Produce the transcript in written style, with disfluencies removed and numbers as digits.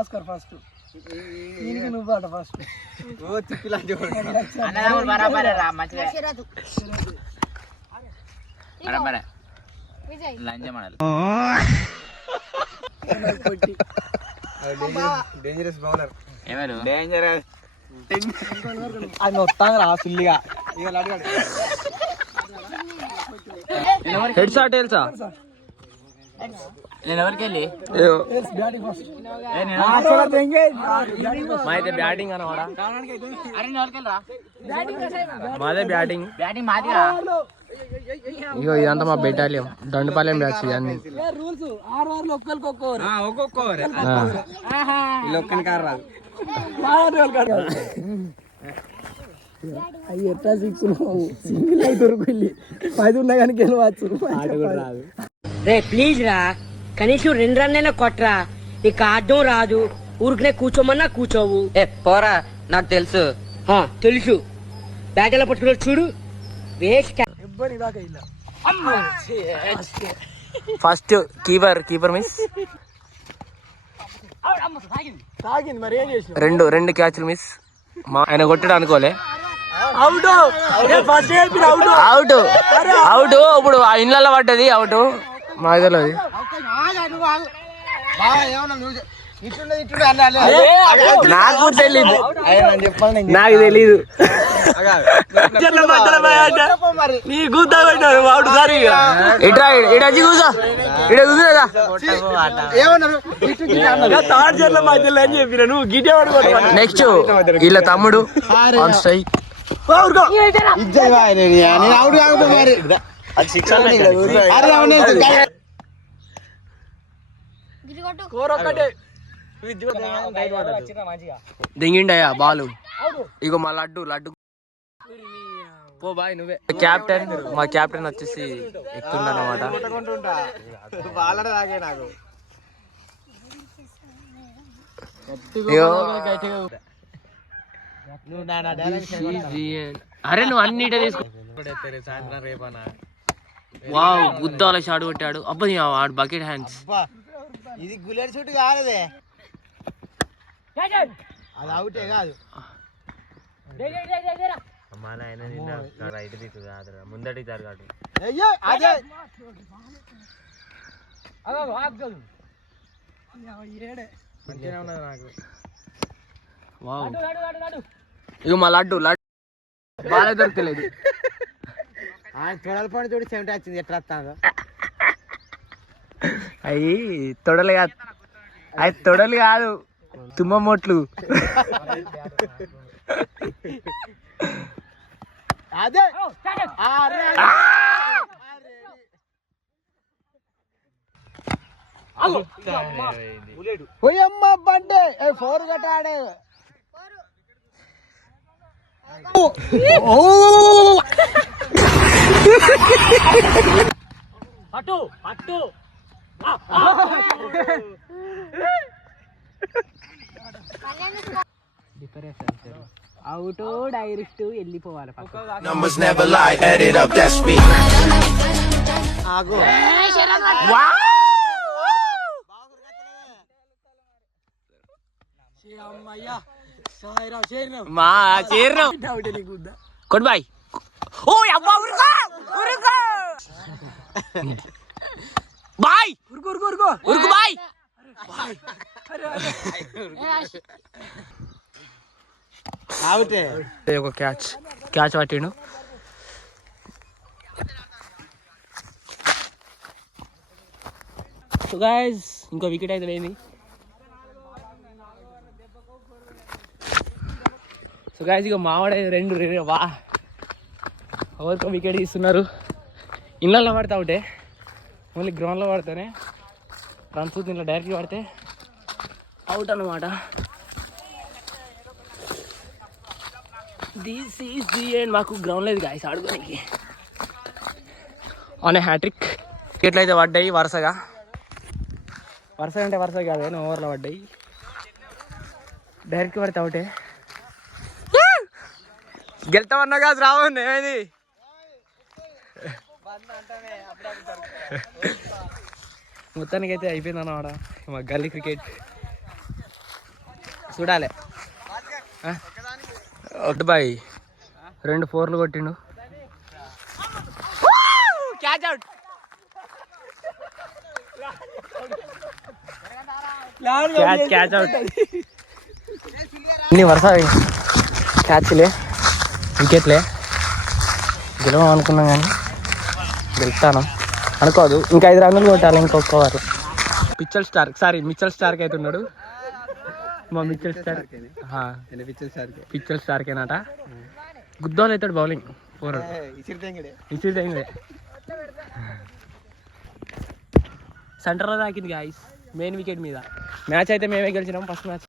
Bhaskar first దీనికి నువ్వు ఆట ఫస్ట్ ఓ తిప్పిలాంటి డేంజరస్ బౌలర్ డేంజరస్ అది మొత్తం రా ఫుల్గా హెడ్ షాట్ తెలుసా నేను ఎవరికి వెళ్ళి మాదే బ్యాటింగ్ అనమాట మాదే బ్యాటింగ్ ఇగో ఇదంతా మా బెటాలియం దండపాలెం బ్యాచ్ ఇవన్నీ అవి ఎట్లా సిక్స్ సింగిల్ అయితే దొరుకుల్లి 10 ఉన్నా కానీ గెలవచ్చు రే ప్లీజ్ రా కనీసం 2 రన్నైనా కొట్రా నీకు ఆడడం రాదు ఊరికనే కూర్చోమన్నా కూర్చోవు పోరా నాకు తెలుసు తెలుసు బ్యాట్ ఎలా పట్టుకున్నాడు చూడు వేస్ట్ ఫస్ట్ కీపర్ మిస్ తాగింది మరి ఏం చేసిన రెండు క్యాచ్లు మిస్ ఆయన కొట్టాడు అనుకోలే అవుట్ ఇప్పుడు ఆ ఇళ్ళల్లో పడ్డది అవుట్ మాకు తెలియదు నాకు తెలీదు నాకు తెలీదు ఇట్రా ఇటు వచ్చి కూర్చో ఇటు కూర్చోదా నెక్స్ట్ వీళ్ళ తమ్ముడు ఆన్ స్ట్రైక్ దింగిండయ్యా బాలు ఇగో మా లడ్డు పో బాయ్ నువ్వే క్యాప్టెన్ మా క్యాప్టెన్ వచ్చేసి ఎక్కుతుందన్నమాట అరే నువ్వు అన్నిటే తీసుకో వావ్ గుద్దాల షాట్ కొట్టాడు అబ్బా ఆడు బకెట్ హ్యాండ్స్ ఇది గుల్లెడ్ షూట్ కాలేదే అది అవుటే కాదు ముందటి జరగాడు ఇక మా లడ్డు బాగా దొరకలేదు తొడల పని తోడి 70 వచ్చింది ఎట్లా వస్తుందో అయ్యి తొడలు కాదు అవి తొడలు కాదు తుమ్మ మొట్లు అదే పోయమ్మ బండే 4 కట్టాడే అటు అవుట్ డైరెక్ట్ వెళ్ళిపోవాలి Numbers never lie, add it up, that's me. మా చేరినాం కొడు బాయ్ ఓ అబ్బా ఉరుకు బాయ్ ఉరుకు బాయ్ ఒక క్యాచ్ పట్టిండు సో గైస్ ఇంకో వికెట్ అయితే లేని సో గైస్ ఇక మావాడే రెండు వా ఎవరికో వికెట్ తీస్తున్నారు ఇళ్ళల్లో పడతా ఉంటే ఓన్లీ గ్రౌండ్లో పడితేనే రన్స్ దీంట్లో డైరెక్ట్గా పడితే అవుట్ అన్నమాట. This is the end. మాకు గ్రౌండ్ లేదు గాయస్ ఆడుకోనికి. ఆన్ ఏ హ్యాట్రిక్ వికెట్లు అయితే పడ్డాయి వరుసగా అంటే వరుస కాదు కానీ ఓవర్లో పడ్డాయి. డైరెక్ట్ పడితే అవుటే. గెలుతామన్నా కాదు రావండి ఏమైంది. మొత్తానికి అయితే అయిపోయింది అన్నమాట మా గల్లీ క్రికెట్. చూడాలి. ఒకటి బాయ్ 2 4లు కొట్టిండు. Catch out. Catch out. ఇన్ని వరుస క్యాచ్లే వికెట్లే. గెలవం అనుకున్నాం కానీ గెలుస్తాను అనుకోదు. ఇంకా 5 రన్నులు కొట్టాలి ఇంకొక ఓవర్. మిచెల్ స్టార్క్ అయితే ఉన్నాడు. మా మిచెల్ స్టార్కేనట. గుద్దోలు అవుతాడు బౌలింగ్. సెంటర్లో తాకింది గాయస్ మెయిన్ వికెట్ మీద. మ్యాచ్ అయితే మేమే గెలిచినాం ఫస్ట్ మ్యాచ్.